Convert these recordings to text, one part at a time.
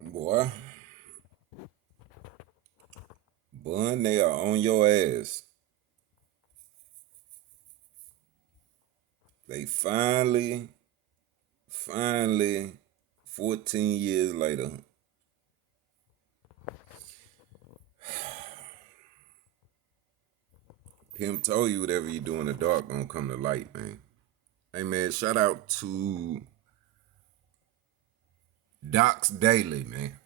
Boy, Bun, they are on your ass. They finally, 14 years later, Pimp told you whatever you do in the dark gonna come to light, man. Hey, man, shout out to Docs Daily, man.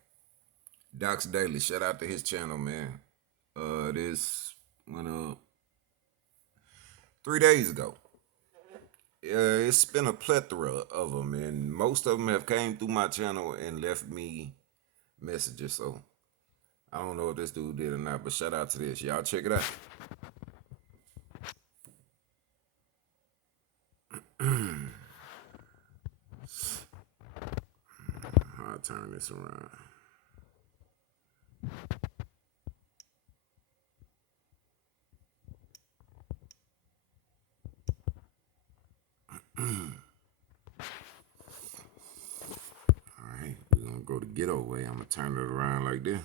Docs Daily, shout out to his channel, man. This went up 3 days ago. It's been a plethora of them, and most of them have came through my channel and left me messages. So I don't know if this dude did or not, but shout out to this. Y'all check it out. I'll turn this around. All right, we're gonna go the ghetto way. I'm gonna turn it around like this.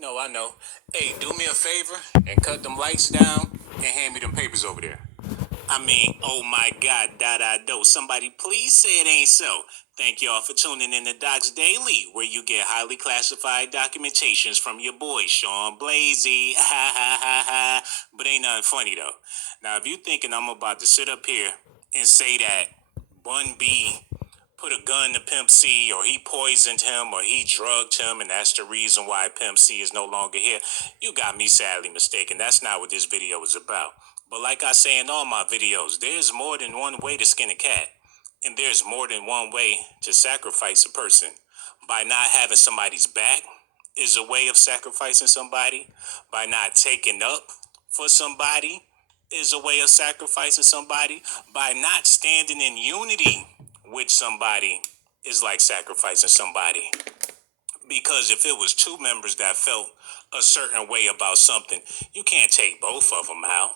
No, I know. Hey, do me a favor and cut them lights down and hand me them papers over there. I mean, oh my God, do. Somebody please say it ain't so. Thank y'all for tuning in to Docs Daily, where you get highly classified documentations from your boy, Sean Blazy. Ha ha ha ha. But ain't nothing funny though. Now, if you thinking I'm about to sit up here and say that Bun B put a gun to Pimp C, or he poisoned him, or he drugged him, and that's the reason why Pimp C is no longer here, you got me sadly mistaken. That's not what this video is about. But like I say in all my videos, there's more than one way to skin a cat, and there's more than one way to sacrifice a person. By not having somebody's back is a way of sacrificing somebody. By not taking up for somebody is a way of sacrificing somebody. By not standing in unity with somebody is like sacrificing somebody. Because if it was two members that felt a certain way about something, you can't take both of them out.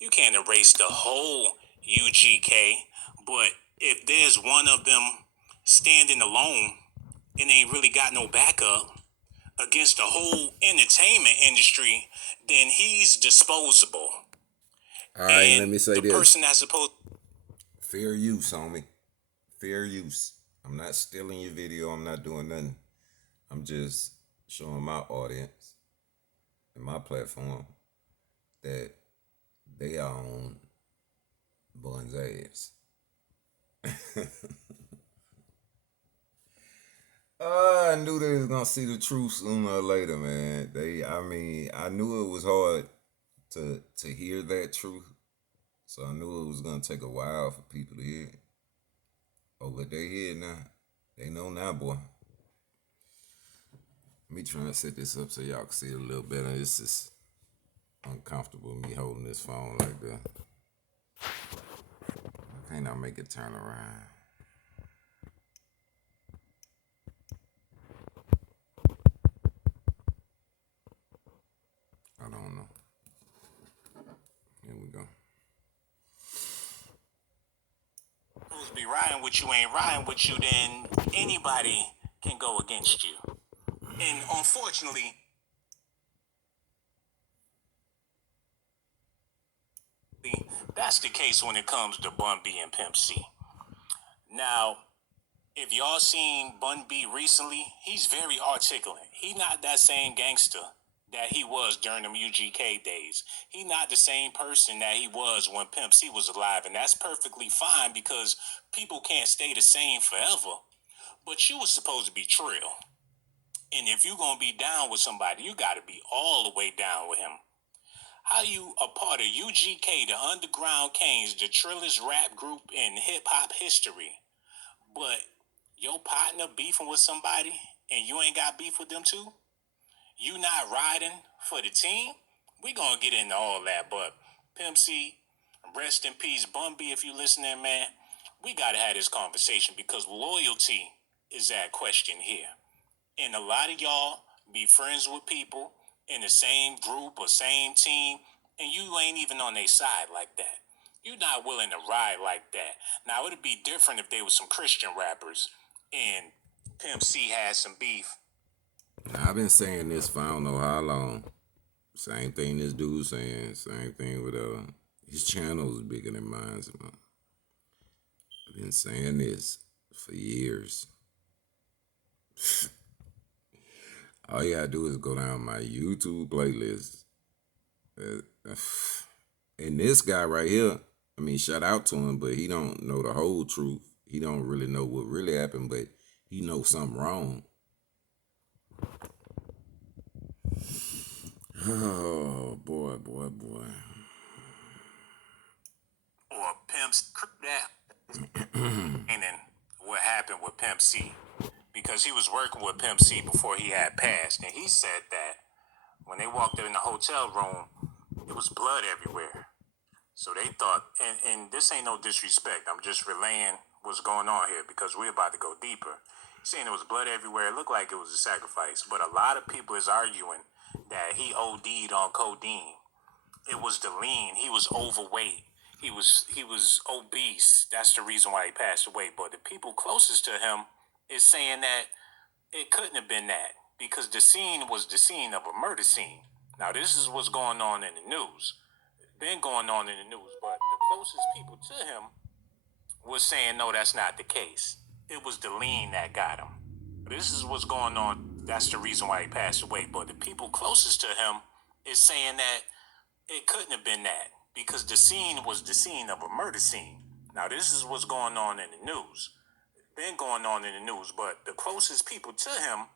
You can't erase the whole UGK. But if there's one of them standing alone and ain't really got no backup against the whole entertainment industry, then he's disposable. All right, and let And me say the this: person that's supposed fair use, homie. Fair use. I'm not stealing your video. I'm not doing nothing. I'm just showing my audience and my platform that they are on Bun's ass. I knew they was gonna see the truth sooner or later, man. I knew it was hard to hear that truth, so I knew it was gonna take a while for people to hear it. Oh, but they hear it now. They know now, boy. Me trying to set this up so y'all can see it a little better. It's just uncomfortable me holding this phone like that. Can't I make it turn around? I don't know. Here we go. to be riding with you ain't riding with you, then anybody can go against you. And unfortunately, that's the case when it comes to Bun B and Pimp C. Now, if y'all seen Bun B recently, he's very articulate. He not that same gangster that he was during them UGK days. He not the same person that he was when Pimp C was alive, and that's perfectly fine because people can't stay the same forever. But you was supposed to be Trill. And if you gonna be down with somebody, you gotta be all the way down with him. How you a part of UGK, the Underground Canes, the trillest rap group in hip hop history, but your partner beefing with somebody and you ain't got beef with them too? You not riding for the team? We gonna get into all that, but Pimp C, rest in peace, Bun B, if you listening, man. We gotta have this conversation because loyalty is at question here. And a lot of y'all be friends with people in the same group or same team, and you ain't even on their side like that. You're not willing to ride like that. Now, it'd be different if they were some Christian rappers and Pimp C had some beef. Now, I've been saying this for I don't know how long. Same thing this dude saying. Same thing with his channel is bigger than mine. I've been saying this for years. All you gotta do is go down my YouTube playlist. And this guy right here, I mean, shout out to him, but he don't know the whole truth. He don't really know what really happened, but he knows something wrong. Oh, boy. Or Pimp's that. And then what happened with Pimp C. Because he was working with Pimp C before he had passed. And he said that when they walked in the hotel room, it was blood everywhere. So they thought, and this ain't no disrespect. I'm just relaying what's going on here because we're about to go deeper. Saying there was blood everywhere. It looked like it was a sacrifice. But a lot of people is arguing that he OD'd on codeine. It was the lean. He was overweight. He was obese. That's the reason why he passed away. But the people closest to him is saying that it couldn't have been that because the scene was the scene of a murder scene. Now this is what's going on in the news. Been going on in the news, but the closest people to him was saying no, that's not the case. It was the lean that got him. This is what's going on. That's the reason why he passed away. But the people closest to him is saying that it couldn't have been that because the scene was the scene of a murder scene. Now this is what's going on in the news. Been going on in the news, but the closest people to him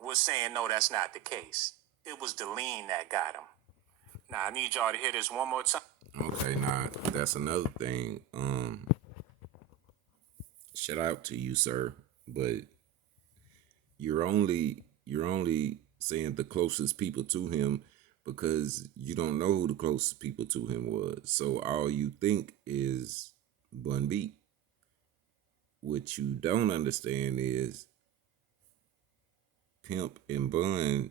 was saying no, that's not the case. It was the lean that got him. Now I need y'all to hear this one more time. Okay, now that's another thing. Shout out to you, sir, but you're only saying the closest people to him because you don't know who the closest people to him was. So all you think is Bun B. What you don't understand is Pimp and Bun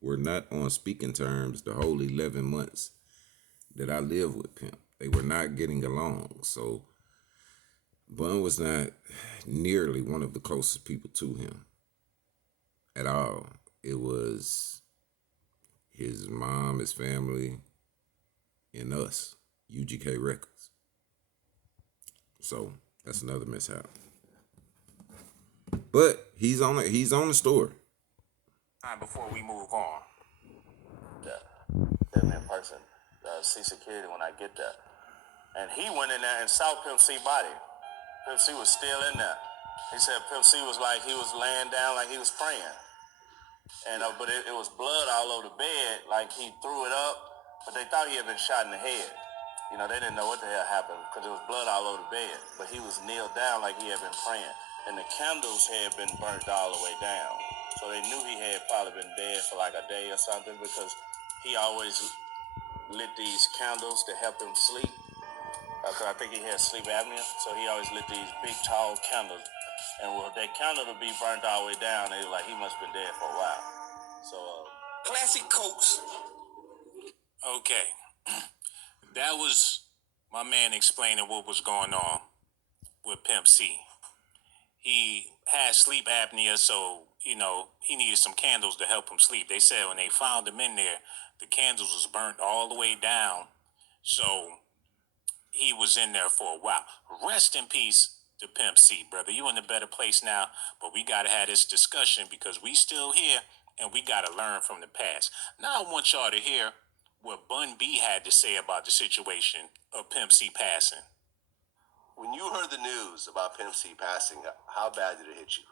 were not on speaking terms the whole 11 months that I lived with Pimp. They were not getting along. So Bun was not nearly one of the closest people to him at all. It was his mom, his family, and us, UGK Records. So that's another mishap. But he's on the story. Before we move on. Them in person, see security when I get there. And he went in there and saw Pimp C body. Pimp C was still in there. He said Pimp C was like he was laying down like he was praying. And but it was blood all over the bed, like he threw it up, but they thought he had been shot in the head. You know, they didn't know what the hell happened because there was blood all over the bed. But he was kneeled down like he had been praying. And the candles had been burnt all the way down. So they knew he had probably been dead for like a day or something because he always lit these candles to help him sleep. Because I think he had sleep apnea. So he always lit these big, tall candles. And with that candle to be burnt all the way down, they were like, he must have been dead for a while. So, Classic Cokes. Okay. That was my man explaining what was going on with Pimp C. He had sleep apnea, so, you know, he needed some candles to help him sleep. They said when they found him in there, the candles was burnt all the way down. So he was in there for a while. Rest in peace to Pimp C, brother. You in a better place now, but we got to have this discussion because we still here and we got to learn from the past. Now I want y'all to hear what Bun B had to say about the situation of Pimp C passing. When you heard the news about Pimp C passing, how bad did it hit you?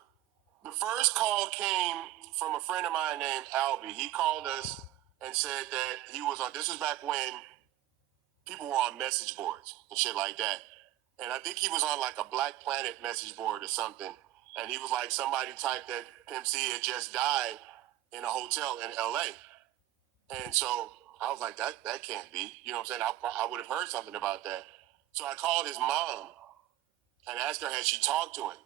The first call came from a friend of mine named Albie. He called us and said that he was on, this was back when people were on message boards and shit like that. And I think he was on like a Black Planet message board or something. And he was like, somebody typed that Pimp C had just died in a hotel in LA. And so I was like, that can't be. You know what I'm saying? I would have heard something about that. So I called his mom and asked her, had she talked to him?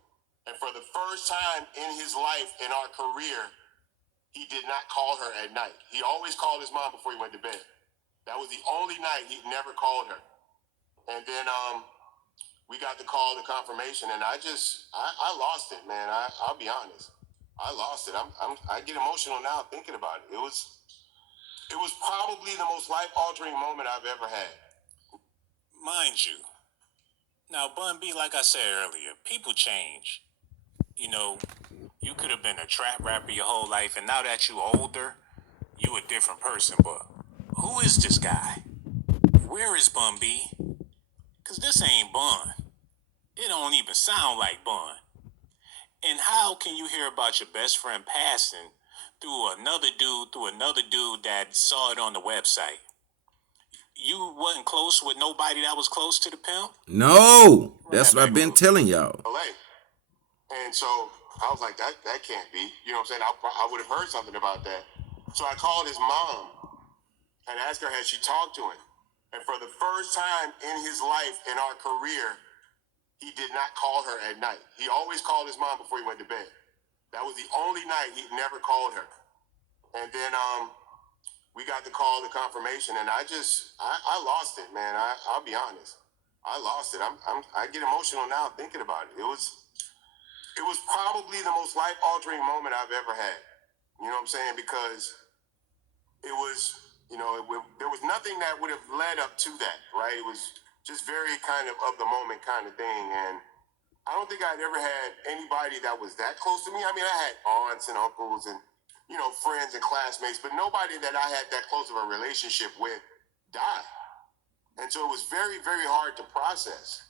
And for the first time in his life, in our career, he did not call her at night. He always called his mom before he went to bed. That was the only night he never called her. And then we got the call, the confirmation, and I lost it, man. I'll be honest. I lost it. I get emotional now thinking about it. It was probably the most life-altering moment I've ever had. Mind you, now Bun B, like I said earlier, people change. You know, you could have been a trap rapper your whole life, and now that you older, you a different person. But who is this guy? Where is Bun B? Cause this ain't Bun. It don't even sound like Bun. And how can you hear about your best friend passing through another dude that saw it on the website? You wasn't close with nobody that was close to the pimp? No, that's what I've been telling y'all. LA. And so I was like, that can't be. You know what I'm saying? I would have heard something about that. So I called his mom and asked her, had she talked to him? And for the first time in his life, in our career, he did not call her at night. He always called his mom before he went to bed. That was the only night he never called her. And then we got the call, the confirmation, and I lost it, man. I'll be honest. I lost it. I get emotional now thinking about it. It was probably the most life-altering moment I've ever had. You know what I'm saying? Because it was, there was nothing that would have led up to that, right? It was just very kind of the moment kind of thing. And I don't think I'd ever had anybody that was that close to me. I mean, I had aunts and uncles and, friends and classmates, but nobody that I had that close of a relationship with died. And so it was very, very hard to process.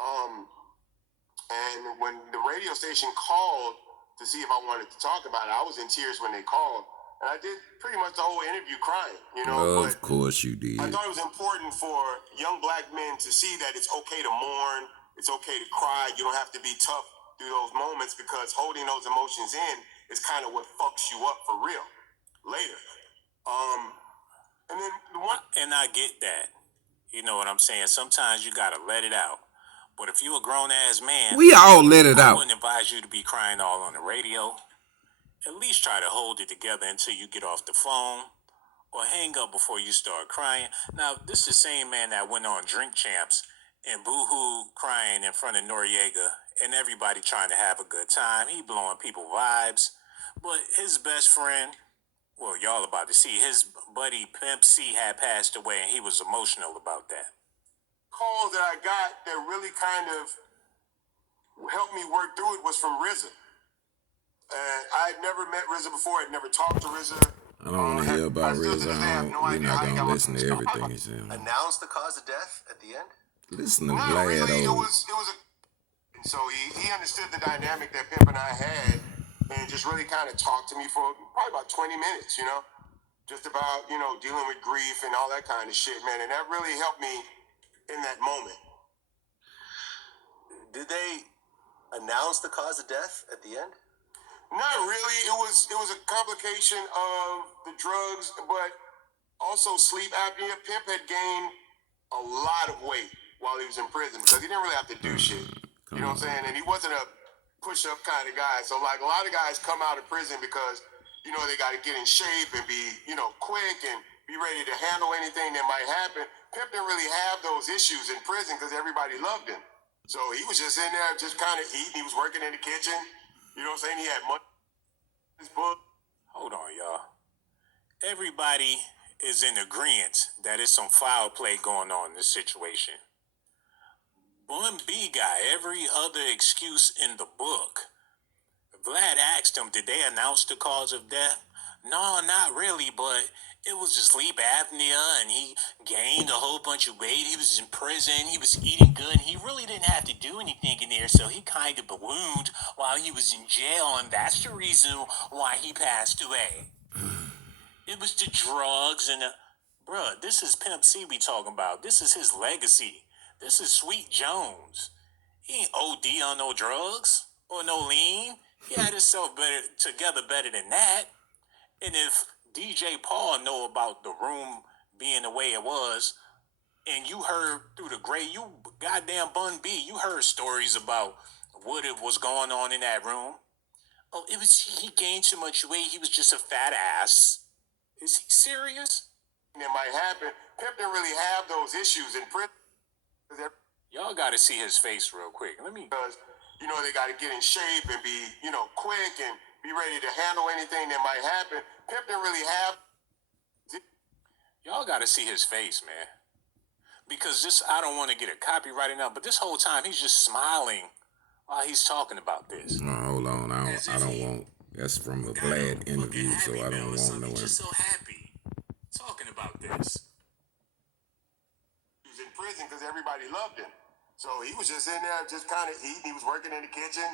And when the radio station called to see if I wanted to talk about it, I was in tears when they called. And I did pretty much the whole interview crying, Of course you did. I thought it was important for young black men to see that it's okay to mourn, it's okay to cry. You don't have to be tough through those moments, because holding those emotions in is kind of what fucks you up for real later. And then And I get that. You know what I'm saying? Sometimes you gotta let it out. But if you a grown ass man, We all let it I out. wouldn't advise you to be crying all on the radio. At least try to hold it together until you get off the phone, or hang up before you start crying. Now, this is the same man that went on Drink Champs and boo-hoo crying in front of Noriega and everybody trying to have a good time. He blowing people vibes. But his best friend, well, y'all about to see, his buddy Pimp C had passed away, and he was emotional about that. call that I got that really kind of helped me work through it was from RZA. And I had never met RZA before. I'd never talked to RZA. I don't want to hear about RZA. We're not going to listen to everything he said. Announce the cause of death at the end? Listen to No, Vlad. really, it was and so he understood the dynamic that Pimp and I had, and just really kind of talked to me for probably about 20 minutes, just about, dealing with grief and all that kind of shit, man. And that really helped me in that moment. Did they announce the cause of death at the end? Not really. It was a complication of the drugs, but also sleep apnea. Pimp had gained a lot of weight while he was in prison because he didn't really have to do shit. You know what I'm saying? And he wasn't a push-up kind of guy. So, like, a lot of guys come out of prison because, they got to get in shape and be, quick and be ready to handle anything that might happen. Pimp didn't really have those issues in prison because everybody loved him. So he was just in there just kind of eating. He was working in the kitchen. You know what I'm saying? He had money in his book. Hold on, y'all. Everybody is in agreement that it's some foul play going on in this situation. Bun B got every other excuse in the book. Vlad asked him, did they announce the cause of death? No, not really, but it was just sleep apnea, and he gained a whole bunch of weight. He was in prison. He was eating good. He really didn't have to do anything in there, so he kind of ballooned while he was in jail, and that's the reason why he passed away. It was the drugs and bruh, this is Pimp C we talking about. This is his legacy. This is Sweet Jones. He ain't OD on no drugs or no lean. He had himself together better than that. And if DJ Paul know about the room being the way it was, and you heard through the gray, you goddamn Bun B, you heard stories about what it was going on in that room. Oh, he gained too much weight. He was just a fat ass. Is he serious? It might happen. Pimp didn't really have those issues in prison. Y'all got to see his face real quick. Let me. Because, you know, they got to get in shape and be, you know, quick and be ready to handle anything that might happen. Pimp didn't really have. Y'all got to see his face, man. Because this, I don't want to get a copyright now, but this whole time he's just smiling while he's talking about this. No, hold on. I don't want. That's from a Vlad interview, so I don't want no. He's just so happy talking about this. He was in prison because everybody loved him. So he was just in there, just kind of eating. He was working in the kitchen.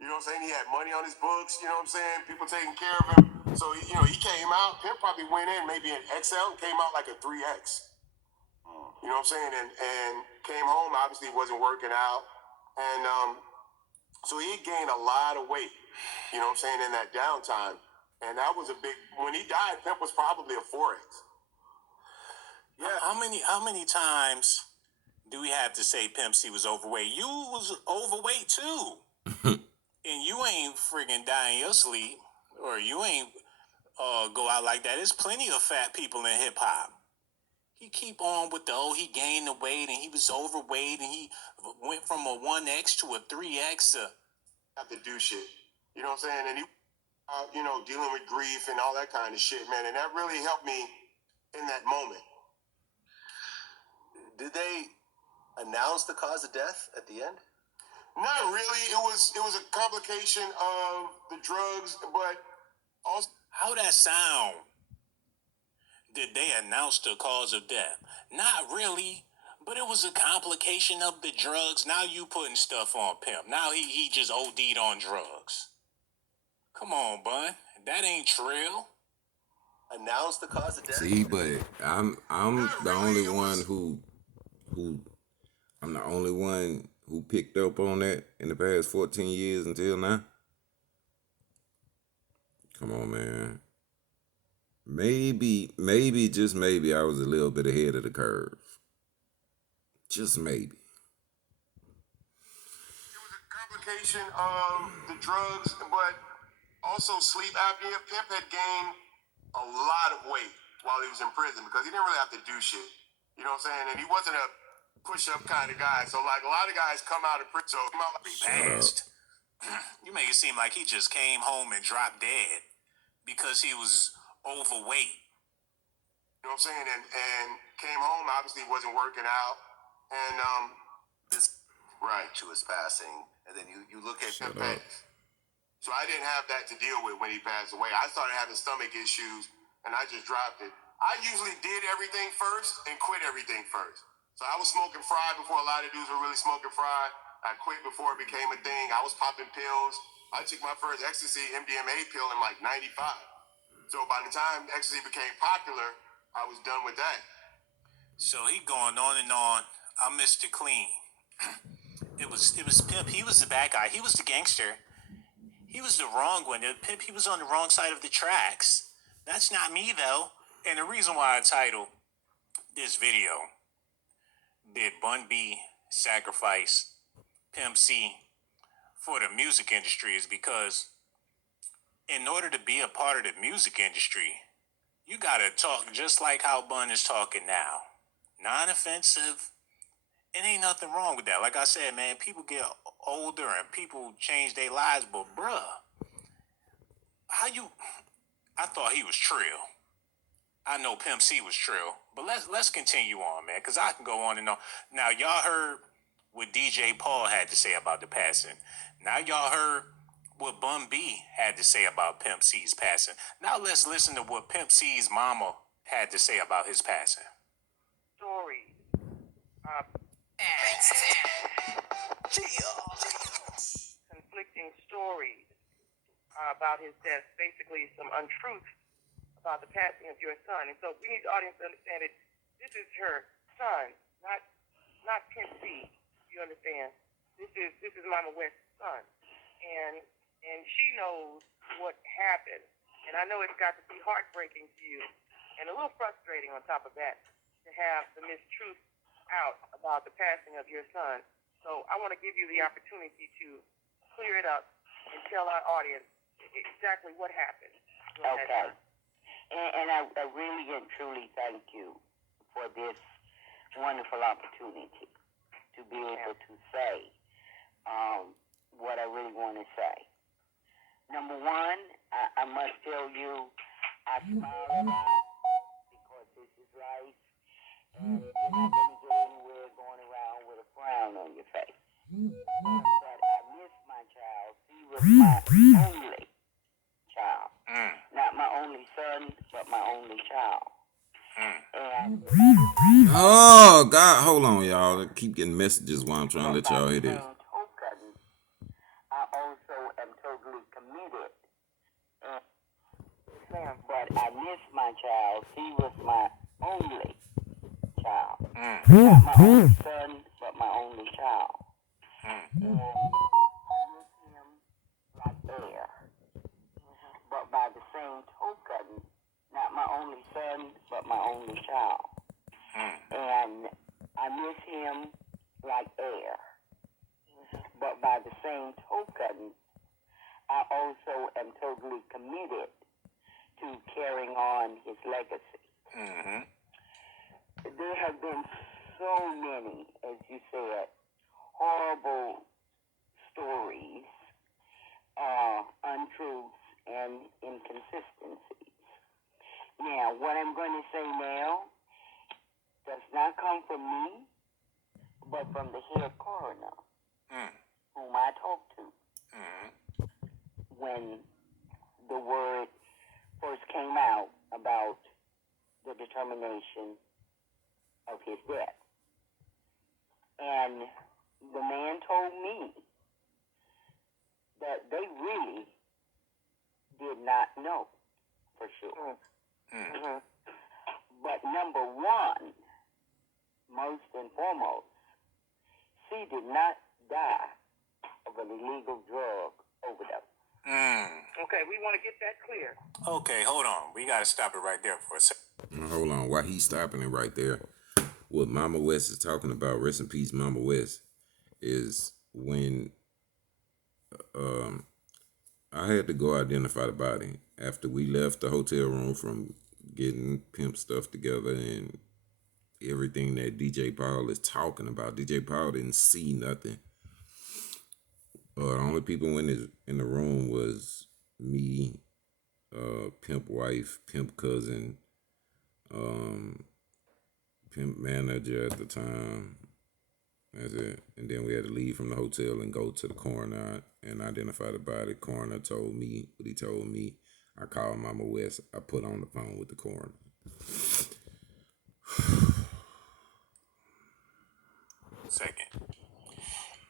You know what I'm saying? He had money on his books. You know what I'm saying? People taking care of him. So, you know, he came out. Pimp probably went in maybe an XL, came out like a 3X. You know what I'm saying? And came home, obviously wasn't working out. And so he gained a lot of weight, you know what I'm saying, in that downtime. And that was a big, when he died, Pimp was probably a 4X. Yeah. How many times do we have to say Pimp C was overweight? You was overweight too. And you ain't friggin' die in your sleep, or you ain't go out like that. There's plenty of fat people in hip hop. He keep on with he gained the weight and he was overweight and he went from a 1X to a 3X. Have to do shit, you know what I'm saying? And he, you know, dealing with grief and all that kind of shit, man. And that really helped me in that moment. Did they announce the cause of death at the end? Not really. It was a complication of the drugs, but also. How that sound? Did they announce the cause of death? Not really, but it was a complication of the drugs. Now you putting stuff on Pimp. Now he just OD'd on drugs. Come on, Bun. That ain't trill. Announce the cause of death? See, but I'm the only one who I'm the only one who picked up on that in the past 14 years until now. Come on, man. Maybe, just maybe I was a little bit ahead of the curve. Just maybe. It was a complication of the drugs, but also sleep apnea. Pimp had gained a lot of weight while he was in prison because he didn't really have to do shit. You know what I'm saying? And he wasn't a push-up kind of guy. So, like, a lot of guys come out of prison. So, He passed. You make it seem like he just came home and dropped dead because he was overweight. You know what I'm saying? And came home, obviously wasn't working out. And This right to his passing, and then you look at Shut Pimp up. So I didn't have that to deal with when he passed away. I started having stomach issues, and I just dropped it. I usually did everything first and quit everything first. So I was smoking fry before a lot of dudes were really smoking fry. I quit before it became a thing. I was popping pills. I took my first ecstasy MDMA pill in like 95. So by the time ecstasy became popular, I was done with that. So he going on and on. I'm Mr. Clean. It was Pimp. He was the bad guy. He was the gangster. He was the wrong one. Pimp, he was on the wrong side of the tracks. That's not me, though. And the reason why I titled this video, did Bun B sacrifice Pimp C for the music industry, is because in order to be a part of the music industry, you gotta talk just like how Bun is talking now. Non-offensive. It ain't nothing wrong with that. Like I said, man, people get older and people change their lives, but bruh, I thought he was trill. I know Pimp C was trill, but let's continue on, man, because I can go on and on. Now y'all heard what DJ Paul had to say about the passing. Now y'all heard what Bun B had to say about Pimp C's passing. Now let's listen to what Pimp C's mama had to say about his passing. Stories. Conflicting stories about his death, basically some untruths about the passing of your son. And so we need the audience to understand that this is her son, not Pimp C. You understand? This is Mama West's son. And she knows what happened. And I know it's got to be heartbreaking to you and a little frustrating on top of that to have the mistruth out about the passing of your son. So I want to give you the opportunity to clear it up and tell our audience exactly what happened. Okay. And I really and truly thank you for this wonderful opportunity to be able But I miss my child. He was my only child. Not my only son, but my only child. And Oh God, hold on, y'all. I keep getting messages while I'm trying to let y'all hear this. token, I also am totally committed. But I miss my child. He was my only child. Not my only son, but my only child. And I miss him like air. But by the same token, not my only son, but my only child. And I miss him like air. But by the same token, I also am totally committed to carrying on his legacy. There have been so many, as you said, horrible stories, untruths, and inconsistencies. Now, what I'm going to say now does not come from me, but from the head coroner, whom I talked to when the word first came out about the determination of his death. And the man told me that they really did not know for sure. But number one, most and foremost, she did not die of an illegal drug overdose. Okay, we want to get that clear. Okay, hold on. We got to stop it right there for a second. Now, hold on, while he's stopping it right there, what Mama West is talking about, rest in peace, Mama West, is when I had to go identify the body after we left the hotel room from getting Pimp stuff together and everything that DJ Paul is talking about. DJ Paul didn't see nothing. The only people in the room was me, Pimp wife, Pimp cousin, Pimp manager at the time. That's it. And then we had to leave from the hotel and go to the coroner and identify the body. Coroner told me what he told me. I called Mama West. I put on the phone with the coroner. Second.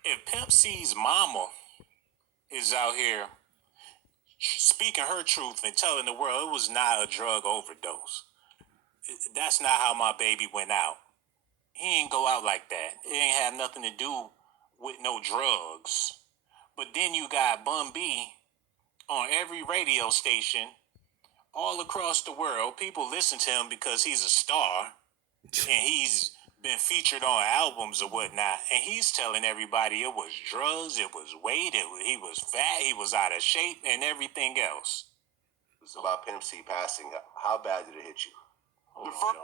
If Pimp C's mama is out here speaking her truth and telling the world it was not a drug overdose, that's not how my baby went out. He ain't go out like that. It ain't have nothing to do with no drugs. But then you got Bun B on every radio station all across the world. People listen to him because he's a star and he's been featured on albums or whatnot. And he's telling everybody it was drugs, it was weight, he was fat, he was out of shape, and everything else. It's about Pimp C passing. How bad did it hit you? The first,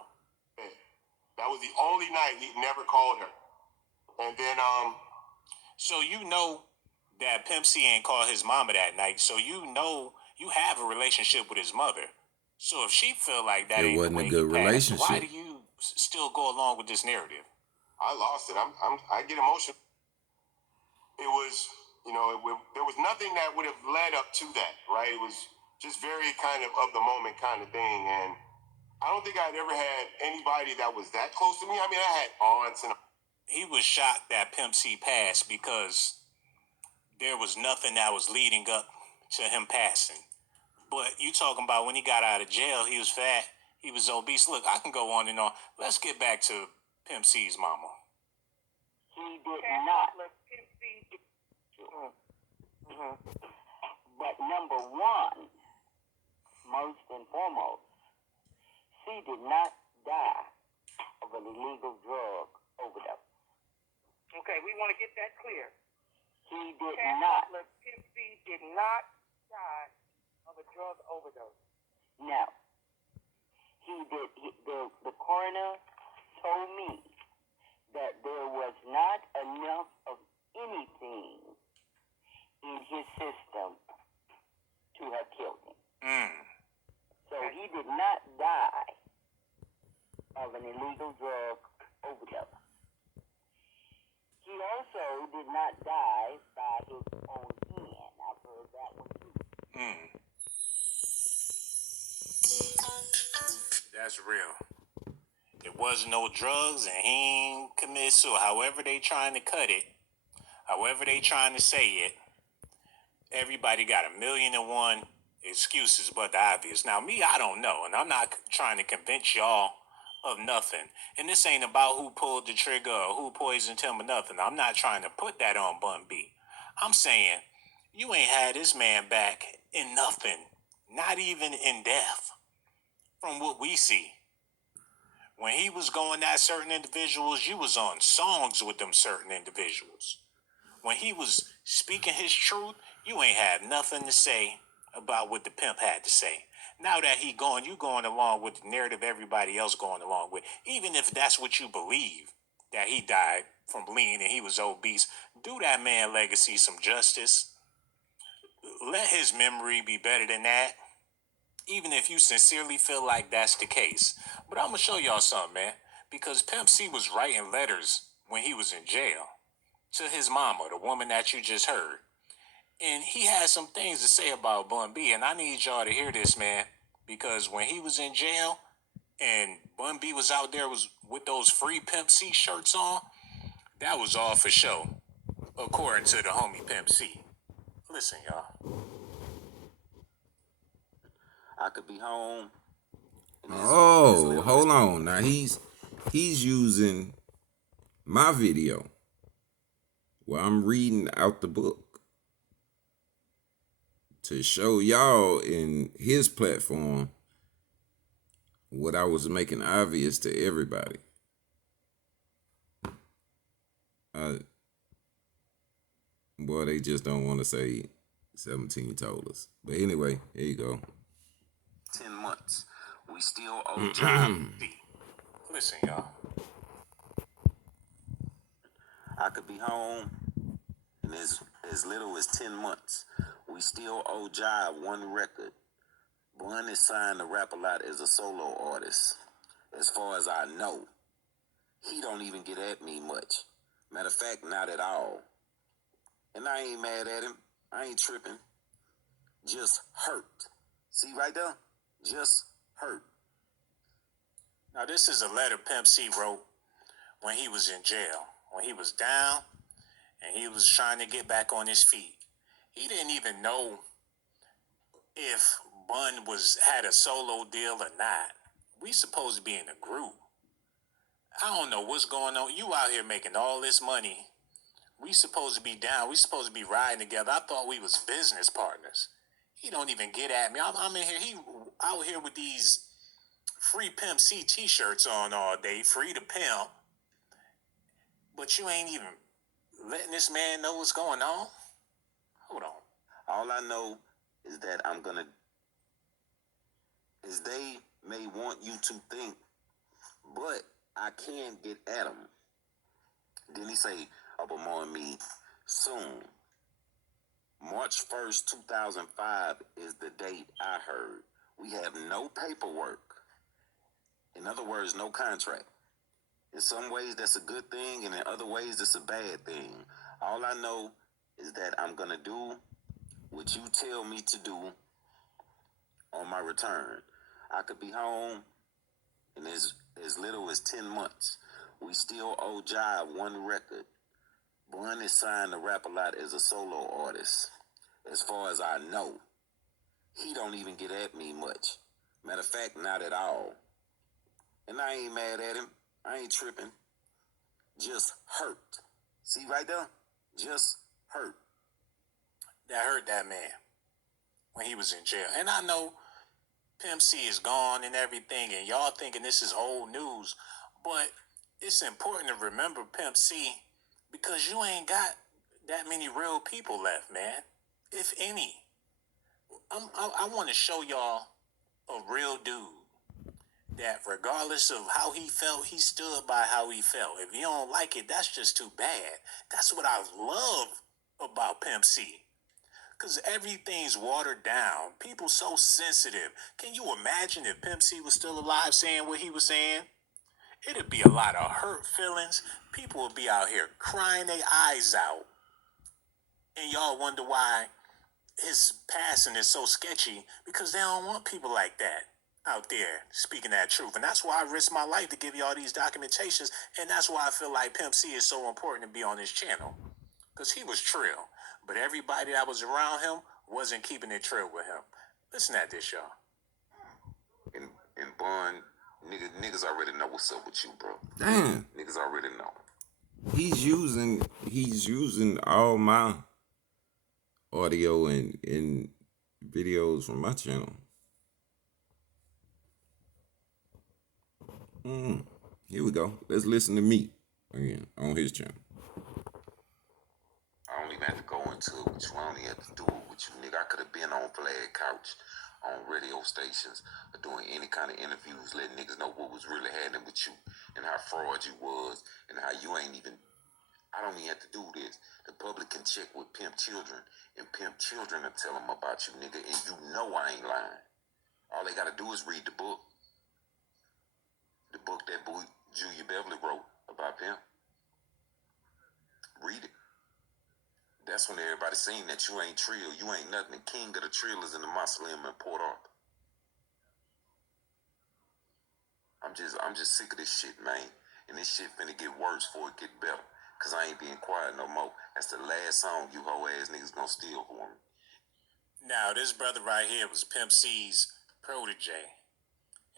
that was the only night he never called her. And then, So you know that Pimp C ain't called his mama that night. So you know you have a relationship with his mother. So if she feel like that It ain't wasn't the a way good he passed, relationship. why do you still go along with this narrative? I lost it. I get emotional. It was, there was nothing that would have led up to that, right? It was just very kind of the moment kind of thing. And I don't think I'd ever had anybody that was that close to me. I mean, I had aunts and... He was shocked that Pimp C passed because there was nothing that was leading up to him passing. But you talking about when he got out of jail, he was fat, he was obese. Look, I can go on and on. Let's get back to Pimp C's mama. He did not. Pimp C. But number one, most and foremost, she did not die of an illegal drug overdose. Okay, we want to get that clear. He did not. Pimp C did not die of a drug overdose. No. He did. The coroner told me that there was not enough of anything in his system to have killed him. So he did not die of an illegal drug overdose. He also did not die by his own hand. I've heard that one too. That's real. It wasn't no drugs and he ain't commit suicide. However they trying to cut it, however they trying to say it, everybody got 1,000,001 excuses but the obvious. Now me, I don't know, and I'm not trying to convince y'all of nothing. And this ain't about who pulled the trigger or who poisoned him or nothing. I'm not trying to put that on Bun B. I'm saying you ain't had this man back in nothing, not even in death, from what we see. When he was going at certain individuals, you was on songs with them certain individuals. When he was speaking his truth, you ain't had nothing to say about what the pimp had to say. Now that he gone, you going along with the narrative everybody else going along with. Even if that's what you believe, that he died from lean and he was obese, do that man legacy some justice. Let his memory be better than that, even if you sincerely feel like that's the case. But I'm going to show y'all something, man, because Pimp C was writing letters when he was in jail to his mama, the woman that you just heard. And he had some things to say about Bun B, and I need y'all to hear this, man, because when he was in jail and Bun B was out there was with those free Pimp C shirts on, that was all for show, according to the homie Pimp C. Listen, y'all. I could be home. Oh, hold on. Now he's using my video where I'm reading out the book to show y'all in his platform what I was making obvious to everybody. Boy, they just don't want to say 17 told us. But anyway, here you go. 10 months. We still owe John. Listen, y'all. I could be home in as little as 10 months. We still owe Jive one record. Bun is signed to rap a lot as a solo artist. As far as I know, he don't even get at me much. Matter of fact, not at all. And I ain't mad at him. I ain't tripping. Just hurt. See right there? Just hurt. Now, this is a letter Pimp C wrote when he was in jail, when he was down and he was trying to get back on his feet. He didn't even know if Bun had a solo deal or not. We supposed to be in a group. I don't know what's going on. You out here making all this money. We supposed to be down. We supposed to be riding together. I thought we was business partners. He don't even get at me. I'm in here. He out here with these free Pimp C t-shirts on all day, free to pimp. But you ain't even letting this man know what's going on? Hold on. All I know is that they may want you to think, but I can get at them. Then he say, more me soon. March 1st, 2005 is the date I heard. We have no paperwork. In other words, no contract. In some ways, that's a good thing, and in other ways, it's a bad thing. All I know is that I'm going to do what you tell me to do on my return. I could be home in as little as 10 months. We still owe Jive one record. Bun is signed to rap a lot as a solo artist. As far as I know, he don't even get at me much. Matter of fact, not at all. And I ain't mad at him. I ain't tripping. Just hurt. See right there? Just hurt. That hurt that man when he was in jail. And I know Pimp C is gone and everything, and y'all thinking this is old news, but it's important to remember Pimp C because you ain't got that many real people left, man. If any. I want to show y'all a real dude that regardless of how he felt, he stood by how he felt. If you don't like it, that's just too bad. That's what I love about Pimp C. Because everything's watered down. People so sensitive. Can you imagine if Pimp C was still alive saying what he was saying? it'd be a lot of hurt feelings. People would be out here crying their eyes out. And y'all wonder why his passing is so sketchy, because they don't want people like that out there speaking that truth. And that's why I risk my life to give you all these documentations. And that's why I feel like Pimp C is so important to be on this channel. Because he was trill. But everybody that was around him wasn't keeping it trill with him. Listen at this, y'all. And Bun, niggas already know what's up with you, bro. Damn. Niggas already know. He's using all my audio and videos from my channel. Here we go. Let's listen to me again on his channel. I don't even have to go into it with you. I don't even have to do it with you, nigga. I could have been on Vlad Couch, on radio stations, or doing any kind of interviews, letting niggas know what was really happening with you and how fraud you was and how you ain't even. I don't even have to do this. The public can check with Pimp Children, and Pimp Children will tell them about you, nigga, and you know I ain't lying. All they gotta do is read the book. The book that boy Julia Beverly wrote about Pimp. Read it. That's when everybody seen that you ain't trill. You ain't nothing. The king of the trill is in the mausoleum in Port Arthur. I'm just sick of this shit, man. And this shit finna get worse before it get better. Cause I ain't being quiet no more. That's the last song you hoe ass niggas gonna steal for me. Now, this brother right here was Pimp C's protege.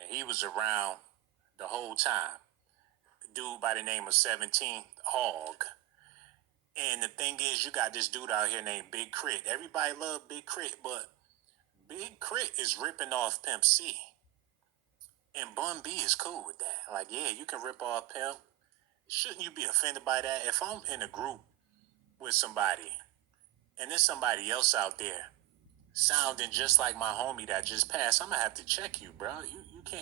And he was around the whole time. A dude by the name of 17 Hog. And the thing is, you got this dude out here named Big Crit. Everybody love Big Crit, but Big Crit is ripping off Pimp C. And Bun B is cool with that. Like, yeah, you can rip off Pimp. Shouldn't you be offended by that? If I'm in a group with somebody, and there's somebody else out there sounding just like my homie that just passed, I'm gonna have to check you, bro.